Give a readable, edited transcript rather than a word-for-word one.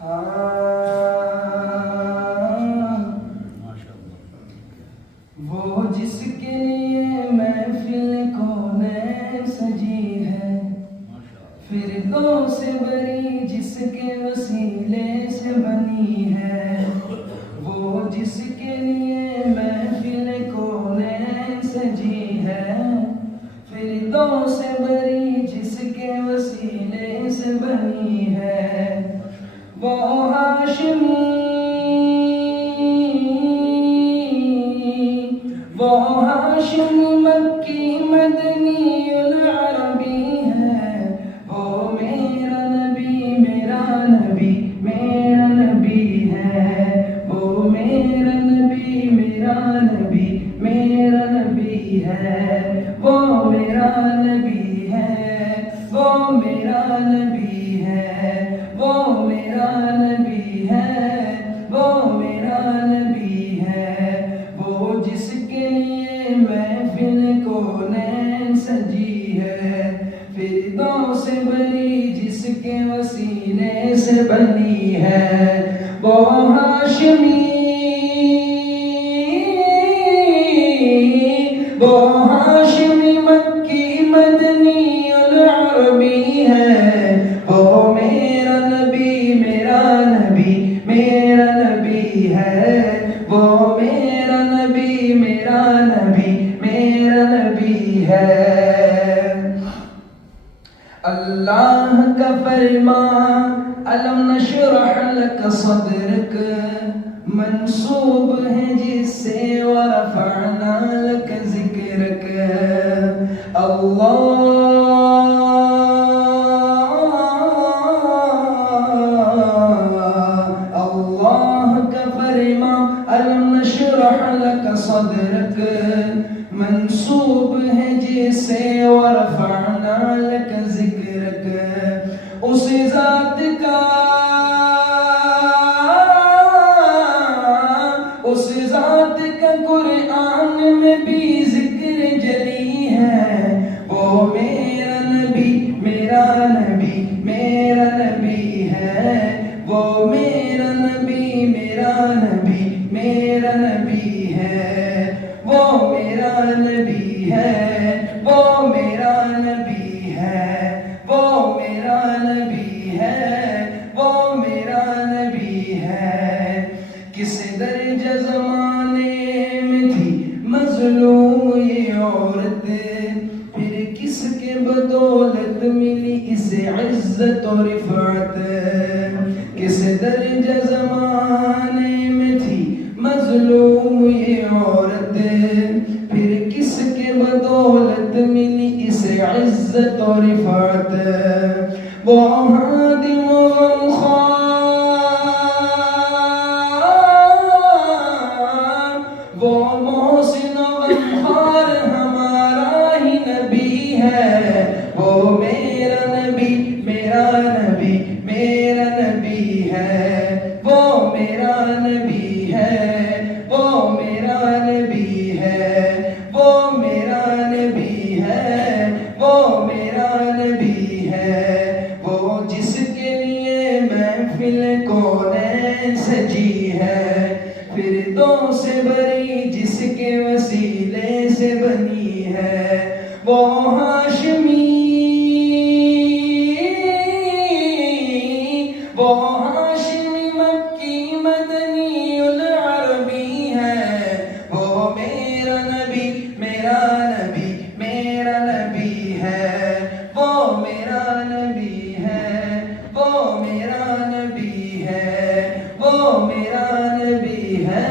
وہ جس کے لیے محفل کونین سجی ہے، فردوس بری جس کے وسیلے سے بنی ہے، وہ جس کے لیے محفل کونین سجی ہے، فردوس بری جس کے وسیلے سے بنی ہے، وہ ہاشمی، وہ ہاشمی مکی مدنی العربی ہے، وہ میرا نبی میرا نبی میرا نبی ہے، وہ میرا نبی میرا نبی میرا نبی ہے، وہ میرا نبی ہے، وہ میرا نبی ہے، وہ میرا نبی ہے، وہ میرا نبی ہے، وہ جس کے لیے محفل کونین سجی ہے، فردوس بری جس کے وسیلے سے بنی ہے، وہ ہاشمی، وہ ہاشمی مکی مدنی العربی ہے، وہ میرا نبی میرا نبی میرا نبی ہے، وہ میرا نبی میرا نبی میرا نبی ہے۔ اللہ کا فرمان الم نشرح لک صدرک منسوب ہے جس سے ورفعنا لک ذکرک، اللہ کا فرمان الم نشرح لک صدرک منسوب ہے جس سے ورفعنا لک ذکرک، اس ذات کا قرآن میں بھی ذکر جلی ہے، وہ میرا نبی میرا نبی میرا نبی ہے، وہ میرا نبی میرا نبی میرا نبی ہے، وہ میرا نبی ہے، وہ میرا نبی ہے، وہ میرا نبی ہے، وہ میرا نبی ہے۔ کس درجہ زمانے میں تھی مظلوم یہ عورت، پھر کس کے بدولت ملی اسے عزت و رفعت، کس درجہ زمانے میں تھی مظلوم یہ عورت، پھر کس کے بدولت ملی اسے عزت و رفعت، وہ ہادم و غمخوار، وہ محسن و غمخوار ہمارا ہی نبی ہے، وہ میرا نبی میرا نبی میرا نبی ہے، وہ میرا نبی ہے، وہ میرا نبی ہے، وہ میرا نبی ہے، وہ میرا نبی ہے، وہ جس کے لیے محفل کونین سجی ہے، فردوس بری جس کے وسیلے سے بنی ہے، وہ ہاشمی، وہ ہاشمی مکی مدنی العربی ہے، وہ میرا نبی میرا نبی میرا نبی ہے، وہ میرا نبی ہے، وہ میرا نبی ہے، وہ میرا نبی ہے۔